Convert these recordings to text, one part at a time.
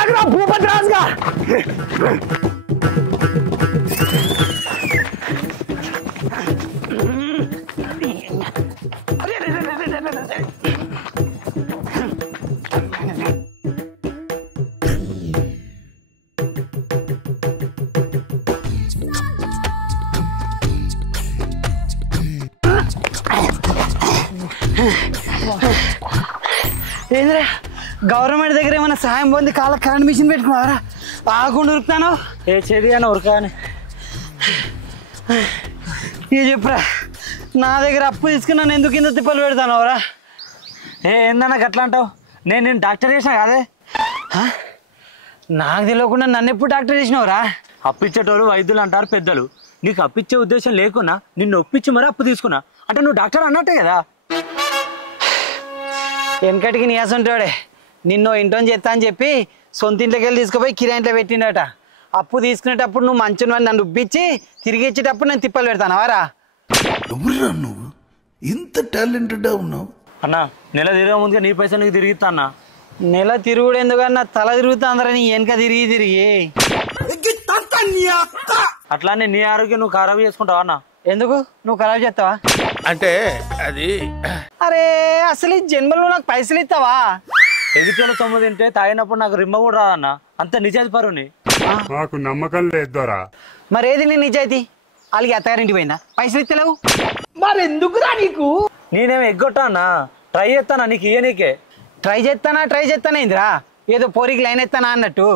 ఆగ్రా భూపతి రాజుగా ఏంద్రా గవర్నమెంట్ దగ్గర ఏమైనా సాయం పొంది కాళ్ళ కరెంట్ మిషన్ పెట్టుకున్నారా ఆకుండా ఉరుకుతాను ఏ చేది అని ఉరకాని ఇక చెప్పురా నా దగ్గర అప్పు తీసుకుని నన్ను ఎందుకు ఇంత తిప్పలు పెడతానవరా ఏందన్నా గట్లా అంటావు నేను డాక్టర్ చేసినా కాదే నాకు తెలియకుండా నన్ను ఎప్పుడు డాక్టర్ చేసినావురా అప్పిచ్చేటోళ్ళు వైద్యులు అంటారు పెద్దలు నీకు అప్పిచ్చే ఉద్దేశం లేకున్నా నిన్ను ఒప్పించి మరీ అప్పు తీసుకున్నా అంటే నువ్వు డాక్టర్ అన్నట్టే కదా వెనకటికి నీయాసంటాడే నిన్ను ఇంట్లో చేస్తా అని చెప్పి సొంత ఇంట్లోకి వెళ్ళి తీసుకుపోయి కిరాయింట్లో పెట్టిండట అప్పు తీసుకునేటప్పుడు నువ్వు మంచిని నన్ను ఉబ్బిచ్చి తిరిగి ఇచ్చేటప్పుడు నేను తిప్పలు పెడతాను వారా నువ్వు ఇంత టాలెంటెడ్ ఉన్నావు అన్న నెల తిరగ ముందుగా నీ పైసలు నీకు తిరిగిస్తా అన్న నెల తిరుగుడు ఎందుకన్నా తల తిరుగుతా అందరూ నీ వెనక తిరిగి అట్లానే నీ ఆరోగ్యం నువ్వు ఖరాబ్ చేసుకుంటావా అన్న ఎందుకు నువ్వు ఖరాబ్ చేస్తావా అంటే అది అరే అసలు ఈ జన్మలో నాకు పైసలు ఇస్తావా ఎదుటోళ్ళు 9 తింటే తాగినప్పుడు నాకు రిమ్మ కూడా రాదన్న అంత నిజాయితీ పరుని నాకు నమ్మకం లేదురా మరి ఏది నీ నిజాయితీ వాళ్ళకి అత్తగారింటి పోయిందా పైసలు ఇస్తలేవు మరి ఎందుకురా నీకు నేనేమి ఎగ్గొట్టా అన్న ట్రై చేస్తానా నీకు ఇయ్యనీకే ట్రై చేస్తానా ఇందిరా ఏదో పోరికి లైన్ ఎత్తానా అన్నట్టు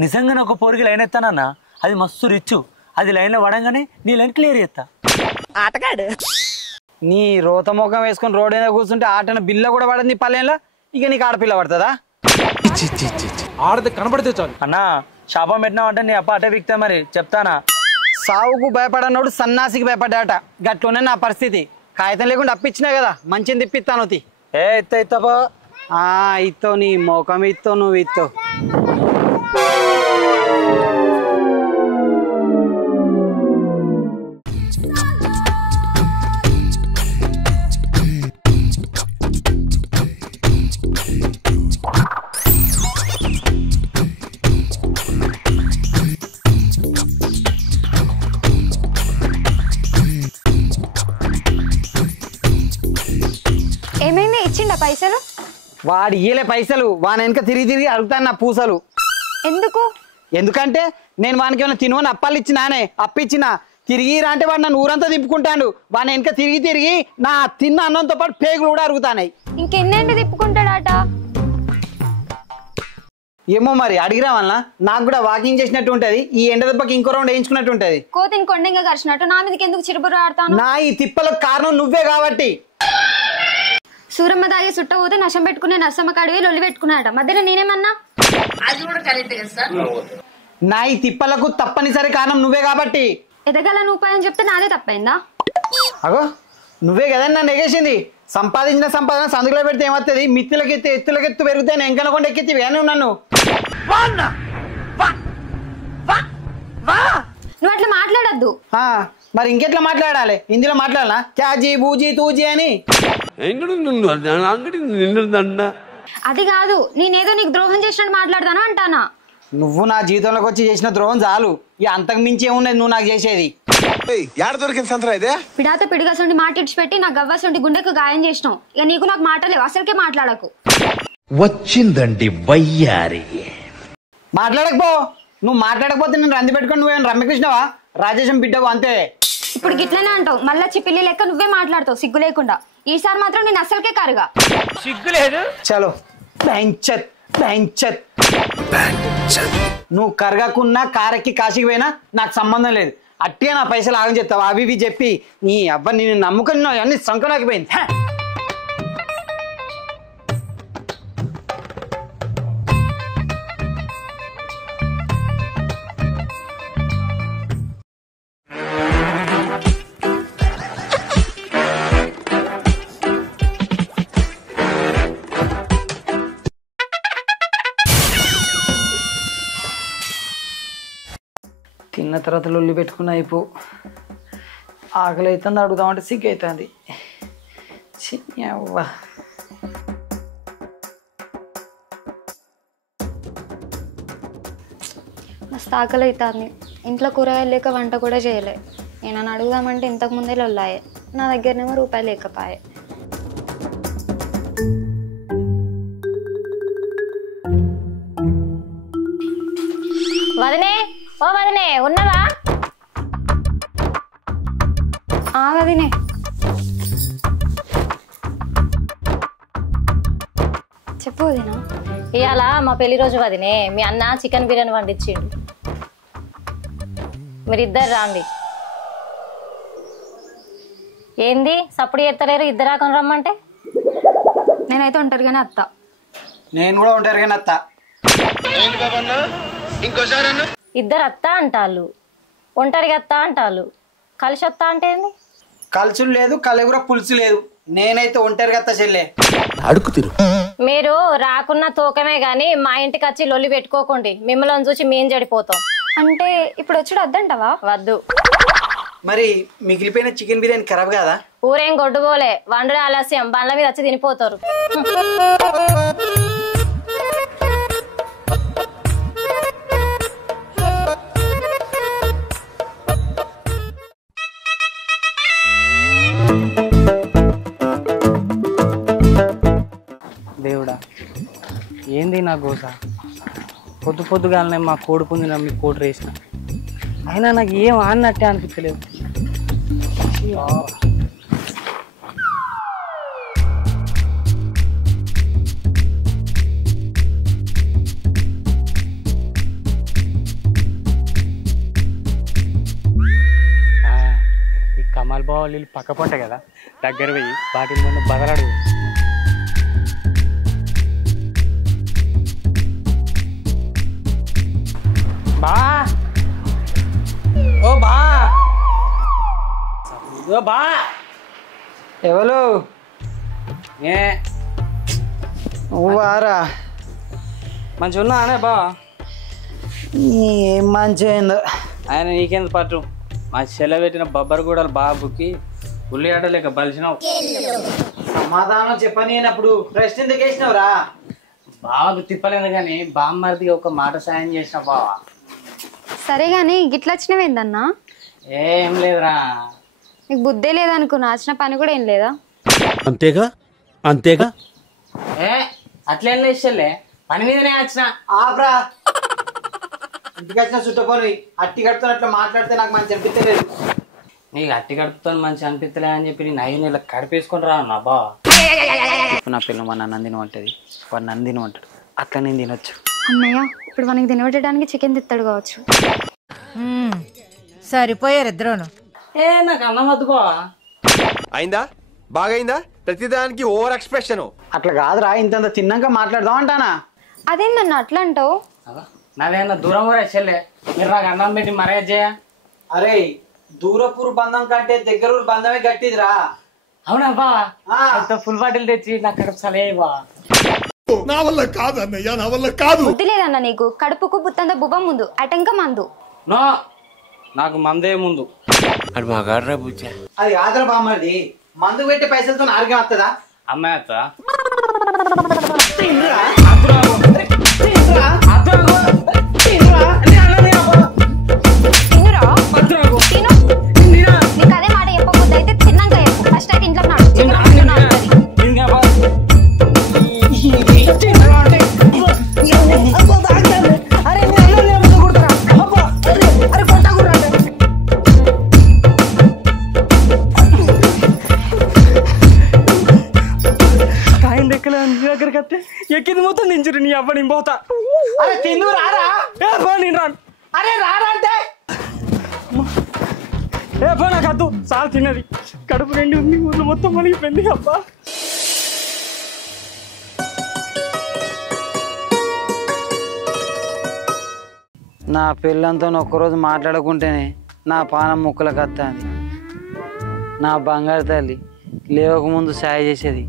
నిజంగానే ఒక పోరికి లైన్ ఎత్తానన్నా అది మస్తు రిచ్ అది లైన్ లో పడంగానే నీ లైన్ క్లియర్ చేస్తా ఆటగాడు నీ రోత ముఖం వేసుకొని రోడ్ మీద కూర్చుంటే ఆటన బిల్ల కూడా పడదు నీ పల్లెంలో ఇక నీకు ఆడపిల్ల పడుతుందా ఆడది కనబడితే చాలు అన్నా శాపం పెట్టినావంటే నీ అప్ప అటే విక్తా మరి చెప్తానా సావుకు భయపడనోడు సన్నాసికి భయపడ్డాట గట్లోనే నా పరిస్థితి కాగితం లేకుండా అప్పించినా కదా మంచిని తిప్పిస్తాను ఏ ఇత్తపో ఇత్తో నీ ముఖం ఇత్తో నువ్వు ఇత్తో ఏమైంది ఇచ్చిండా పైసలు వాడు ఇయ్యలే పైసలు వాని వెనక తిరిగి అడుగుతాను నా పూసలు ఎందుకంటే నేను వానికి ఏమైనా తినవని అప్పాలు ఇచ్చినానే అప్పిచ్చినా తిరిగి రా అంటే వాడు నన్ను ఊరంతా తిప్పుకుంటాడు వాని వెనక తిరిగి నా తిన్న అన్నంతో పాటు పేగులు కూడా అరుగుతాయి ఇంకెన్నేంటి తిప్పుకుంటాడట ఏమో మరి అడిగిరా వల్ల నాకు కూడా వాకింగ్ చేసినట్టు ఉంటది ఈ ఎండ దెబ్బకి ఇంకో రౌండ్ వేయించుకున్నట్టు ఉంటది కోతిని కొండంగా కరిచినట్టు నా మీదకి ఎందుకు చిరుబురు ఆడతాను నా ఈ తిప్పలకు కారణం నువ్వే కాబట్టి సూరమ్మ దాగి సుట్టపోతే నశం పెట్టుకునే నర్సమ్మ కాడివి లొల్లి పెట్టుకున్నాడట మధ్యలో నేనేమన్నా నా ఈ తిప్పలకు తప్పనిసరి కారణం నువ్వే కాబట్టి ఎదగలని ఉపాయం చెప్తే నాదే తప్పైందా అగో నువ్వే కదా నన్ను ఎగేసింది సంపాదించిన సంపాదన సందులో పెడితే ఏమవుతుంది మిత్తులకెత్తి ఎత్తులకెత్తు పెరిగితే నేను ఎంకనకుండా ఎక్కింది వేను నన్ను నువ్వు అట్లా మాట్లాడద్దు మరి ఇంకెట్లా మాట్లాడాలి హిందీలో మాట్లాడాలా క్యాజీ బూజీ తూజీ అని అది కాదు నేనేదో నీకు ద్రోహం చేసినట్టు మాట్లాడతానా అంటానా నువ్వు నా జీవితంలోకి వచ్చి చేసిన ద్రోహం చాలు ఇక అంతకు మించి ఏమున్నది నువ్వు నాకు చేసేది పిడాత పిడిగసండి మాట ఇడిచిపెట్టి నాకు గవ్వసండి గుండెకు గాయం చేసినావు ఇక నీకు నాకు మాటలేవు అసలుకే మాట్లాడకు వచ్చిందండి వయ్యారి మాట్లాడకపో నువ్వు మాట్లాడకపోతే నేను రంది పెట్టుకొని నువ్వేమైనా రమ్యకృష్ణవా రాజేశం బిడ్డవు అంతే ఇప్పుడు గిట్లనే అంటావు మళ్ళా పిల్లి లెక్క నువ్వే మాట్లాడతావు సిగ్గు లేకుండా ఈసారి మాత్రం నేను అసలుకే కారుగా సిగ్గు లేదు చలో నువ్వు కరగకున్నా కారెక్కి కాశీకి పోయినా నాకు సంబంధం లేదు అట్టిగా నా పైసలు ఆగం చెప్తావు అవి ఇవి చెప్పి నీ అబ్బా నేను నమ్ముకుని అన్ని సంకనాకిపోయింది తిన్న తర్వాత లొల్లి పెట్టుకున్న అయిపో ఆకలి అవుతుంది అడుగుదామంటే సిగ్గు అవుతుంది చిన్నవ్వ మస్తు ఆకలి అవుతుంది. ఇంట్లో కూరగాయలు లేక వంట కూడా చేయలే. నేను అడుగుదామంటే ఇంతకు ముందే లొల్లాయే. నా దగ్గరనేమో రూపాయలు లేకపాయే. వదినే, ఓ వదినే, ఉన్నవా? వదినే, చెప్పు వదినా. ఇవాళ మా పెళ్లి రోజు వదినే, మీ అన్న చికెన్ బిర్యానీ వండించిండు. మీరిద్దరు రాండి. ఏంది సప్పుడు ఎత్తలేరు? ఇద్దరు రాకొని రమ్మంటే నేనైతే ఒంటరిగానే అత్తా. నేను కూడా ఒంటరిగానే అత్తా. ఇద్దరు అత్త అంటాళ్ళు, ఒంటరిగా అత్త అంటాళ్ళు, కలిసి అత్త అంటే ఏంది? కలుసులు లేదు, కలెగుర పులుసు లేదు. నేనైతే ఒంటరిగా అత్త చెల్లె. అడుగు తిరు. మీరు రాకున్న తూకమే గాని మా ఇంటికి వచ్చి లొల్లి పెట్టుకోకండి. మిమ్మల్ని చూసి మేం చెడిపోతాం. అంటే ఇప్పుడు వచ్చి వద్దంటావా? వద్దు. మరి మిగిలిపోయిన చికెన్ బిర్యానీ ఖరాబ్ కదా? ఊరేం గొడ్డుపోలే, వండుడే ఆలస్యం, బండ్ల మీద వచ్చి తినిపోతారు. దేవుడా, ఏంది నా గోస? పొద్దుగాలనే మా కోడి పుంజు నమ్మి కోడి రేసిన, అయినా నాకు ఏం ఆడినట్టే అనిపించలేదు. ఈ కమాల్ బావ వీళ్ళు పక్క పొంట కదా, దగ్గర పోయి వాటి ముందు బదలాడు. బా ఓ బా ఓ బా ఎవరు ఏ వారా? మంచి ఉన్నా అనే బా. ఏం మంచి అయిందో. ఆయన నీకెంత పట్టు? మా చెల్ల పెట్టిన బొబ్బరి గూడలు బాబుకి ఉల్లిగడ్డ లేక బలిసినావు. సమాధానం చెప్పనప్పుడు ప్రశ్న ఎందుకు వేసినావురా? బావకు తిప్పలేదు కానీ బామ్మరిదిగా ఒక మాట సాయం చేసిన బావా. సరే గాని గిట్లా వచ్చినవేందన్నా? ఏం లేదురా, నీకు బుద్ధే లేదనుకున్నా. వచ్చిన పని కూడా ఏం లేదా? అంతేగా అంతేగా. ఏ అట్లేం లేచెల్లే, పని మీదనే వచ్చిన. ఆబ్రా, ఇంటికి వచ్చిన చుట్టపోని అట్టి కడుతున్నట్లు మాట్లాడితే నాకు మంచి అనిపించలేదు. నీకు అట్టి కడుపుతాను మంచి అనిపించలే అని చెప్పి నేను 5 నెలలకు కడిపేసుకొని రా అన్నా బా. నా పిల్లలు మా నన్ను తినమంటది, వాడు నన్ను తినమంటాడు. అట్లా నేను తినొచ్చు. అమ్మయ్య, ఇప్పుడు మనకి తినబెట్టడానికి చికెన్ తిత్తాడు కావచ్చు. సరిపోయారు ఇద్దరును. ఏ నాకు అన్నం వద్దు బావా. అయిందా? బాగైందా? ప్రతిదానికి ఓవర్ ఎక్స్ప్రెషన్. అట్లా కాదురా, ఇంత తిన్నాక మాట్లాడదాం అంటానా. అదేందన్నా అట్లా అంటావు? నాదేమన్నా దూరం కూడా చెల్లె, మీరు నాకు అన్నం పెట్టి మర్యాద చేయ. అరే, దూరపూర్ బంధం కంటే దగ్గరూరు బంధమే గట్టిదిరా. అవునా బా? ఫుల్ బాటిల్ తెచ్చి నాకు కడుపు సలే బా. నా వల్ల కాదు అన్నయ్య, నా వల్ల కాదు. బుద్ధి లేదన్నా నీకు? కడుపుకు బుత్తంత బుబ్బ ముందు, అటెంక మందు. నో, నాకు మందే ముందు. అది మా గాడ్రా బుజ్జా. అది కాదురా బామ్మది, మందు పెట్టి పైసలతో ఆరోగ్యం వస్తుందా? అమ్మాయి అత్త నీకు అదే మాట చెప్పబుద్ది అయితే తిన్నాక చెప్పు. ఫస్ట్ అయితే ఇంట్లో దగ్గరికి వస్తే ఎక్కింది మొత్తం దించురు. నీ అవ్వ నేను పోతా. అరే తిను రారా. నేను రాను. అరే రారా అంటే నాకు వద్దు, చాలా తిన్నది, కడుపు నిండి ఉంది, ఊళ్ళో మొత్తం మలిగిపోయింది. అబ్బా, నా పిల్లంతో ఒక్కరోజు మాట్లాడుకుంటేనే నా పానం ముక్కలకు వస్తుంది. నా బంగారు తల్లి లేవకముందు సాయ చేసేది,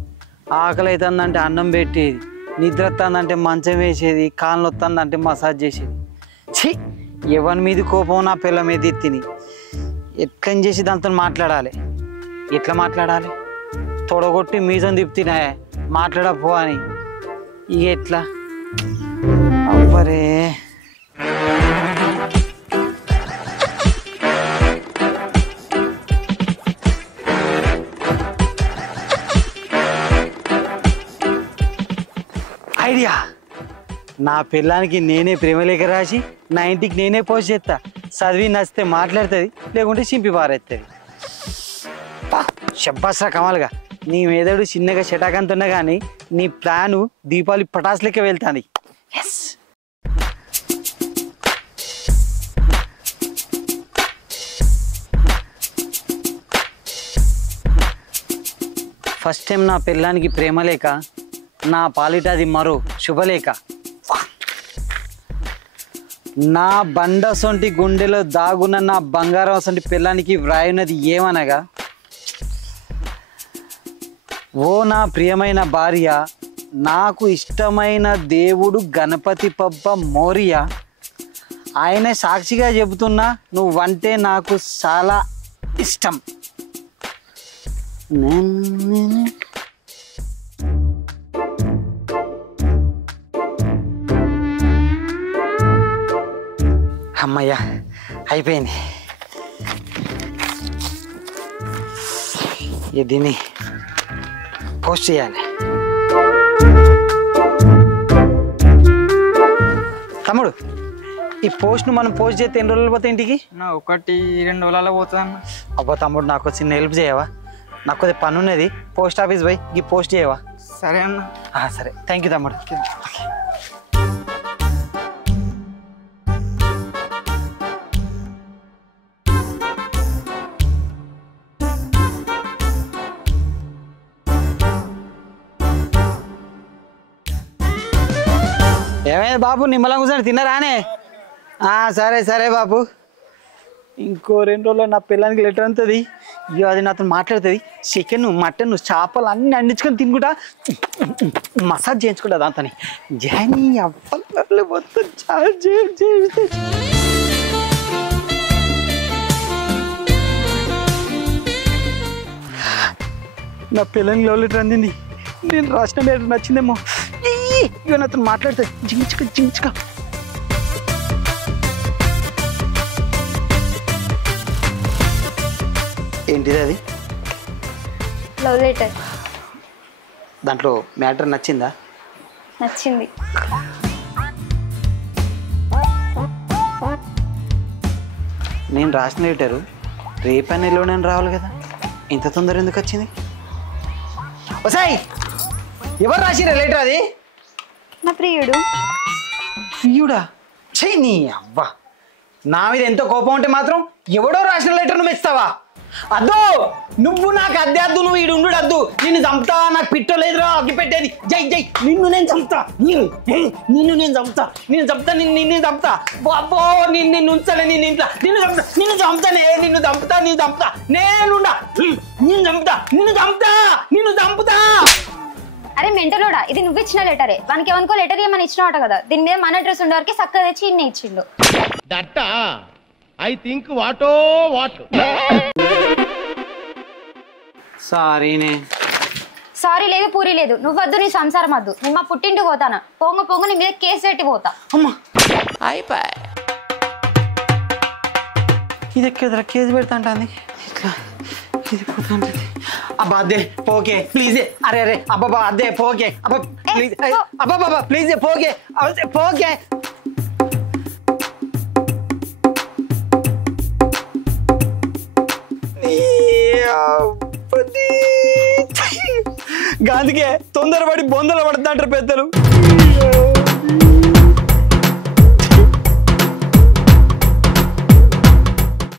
ఆకలి అవుతుందంటే అన్నం పెట్టేది, నిద్ర వస్తుందంటే మంచం వేసేది, కాళ్ళు వస్తుందంటే మసాజ్ చేసేది. ఛీ, ఎవరి మీద కోపం నా పిల్ల మీద ఎత్తిని. ఎట్లా చేసి దాంతో మాట్లాడాలి? ఎట్లా మాట్లాడాలి? తొడగొట్టి మీజం తిప్పుతున్నా మాట్లాడపో అని. ఇక ఎట్లా అవ్వరే. ఐడియా, నా పిల్లానికి నేనే ప్రేమలేఖ రాసి నా ఇంటికి నేనే పోస్ట్ చేస్తా. చదివి నచ్చితే మాట్లాడుతుంది, లేకుంటే చింపి పారేస్తుంది. షబ్బాస్రా కమాల్గా. నీ మెదడు చిన్నగా చెటాకంతున్నా కానీ నీ ప్లాను దీపావళి పటాస్ లెక్క వెళ్తాంది. ఎస్. ఫస్ట్ టైం నా పిల్లానికి ప్రేమలేక, నా పాలిటది మరో శుభలేక. నా బండసొంటి గుండెలో దాగున్న నా బంగారం సొంటి పిల్లానికి వ్రాయున్నది ఏమనగా, ఓ నా ప్రియమైన భార్య, నాకు ఇష్టమైన దేవుడు గణపతి పబ్బ మోరియా, ఆయన సాక్షిగా చెబుతున్నా నువ్వంటే నాకు చాలా ఇష్టం. అమ్మయ్యా, అయిపోయింది. దీన్ని పోస్ట్ చేయాలి. తమ్ముడు, ఈ పోస్ట్ను మనం పోస్ట్ చేస్తే ఎన్ని రోజులు పోతే ఇంటికి? 1-2 రోజులలో పోతుందన్న. అబ్బా తమ్ముడు, నాకు చిన్న హెల్ప్ చేయవా? నాకు కొద్దిగా పని ఉన్నది, పోస్ట్ ఆఫీస్ పోయి ఈ పోస్ట్ చేయవా? సరే అన్న. సరే, థ్యాంక్ యూ తమ్ముడు. ఏమైంది బాబు, నిమ్మలం కూర్చొని తిన్నారానే? సరే సరే బాబు, ఇంకో 2 రోజుల్లో నా పిల్లానికి లెటర్ ఉంటుంది. ఇక అది నాతో మాట్లాడుతుంది. చికెన్, మటన్, చేపలు అన్నీ అండించుకొని తినుకుంటా, మసాజ్ చేయించుకుంటా దాంతో. జానీ అవ్వాలి మొత్తం చార్జ్ చేస్తే. నా పిల్లని లవ్ లెటర్ అందింది. నేను రాసిన లెటర్ నచ్చిందేమో. ఇక నాతో మాట్లాడుతుంది. జించుక జించుక. ఏంటిది అది? Love letter. దాంట్లో మ్యాటర్ నచ్చిందా? నచ్చింది. నేను రాసిన లెటరు రేపన్నెలోనే రావాలి కదా, ఇంత తొందర ఎందుకు వచ్చింది? ఓసాయ్, ఎవరు రాసిరా లెటర్? అది నా ప్రియుడు. ప్రియుడా? చెయ్యి నీ అవ్వ. నా మీద ఎంతో కోపం ఉంటే మాత్రం ఎవడో రాసిన లెటర్ నువ్వు ఇస్తావా? అద్దు, నువ్వు నాకు అద్దె అద్దు, నువ్వు ఈడు ఉండు అద్దు. నిన్ను చంపుతా, నాకు పిట్టలేదురా అగ్గి పెట్టేది. జై జై, నిన్ను నేను చంపుతా, నిన్ను నేను చంపుతా, నిన్ను చంపుతా. బాబో, నిన్ను ఉంచలే, నిన్ను ఇంట్లో నిన్ను చంపుతానే, నిన్ను చంపుతా నేనుండా, నిన్ను చంపుతా. అరే మెంటలోడా, ఇది నువ్వు ఇచ్చిన లెటరే. వానికి ఏమనుకో లెటర్ ఏమని ఇచ్చినవాట కదా, దీని మీద మన అడ్రస్ ఉండే వరకు చక్కగా తెచ్చి ఇన్నే ఇచ్చిండు. I think what. సారీ లేదు, పూరి లేదు. నువ్వు వద్దు, నీ సంసారం వద్దు. నేను మా పుట్టింటికి పోతానా, పొంగ నీ మీద కేసు పెట్టి పోతా. అమ్మా అయిపోయి. ఇది ఎక్కడరా కేసు పెడతా అంటుంది ఇట్లా, ఇది పోతా ఉంటుంది. అబ్బా అద్దే పోకే ప్లీజ్. అరే అబ్బాబా అద్దే పోకే, అబ్బా ప్లీజ్, అబ్బాబా ప్లీజ్ పోకే, పోకే. గాంధీకే తొందరపడి బొందలు పడుతుంటారు పెద్దలు.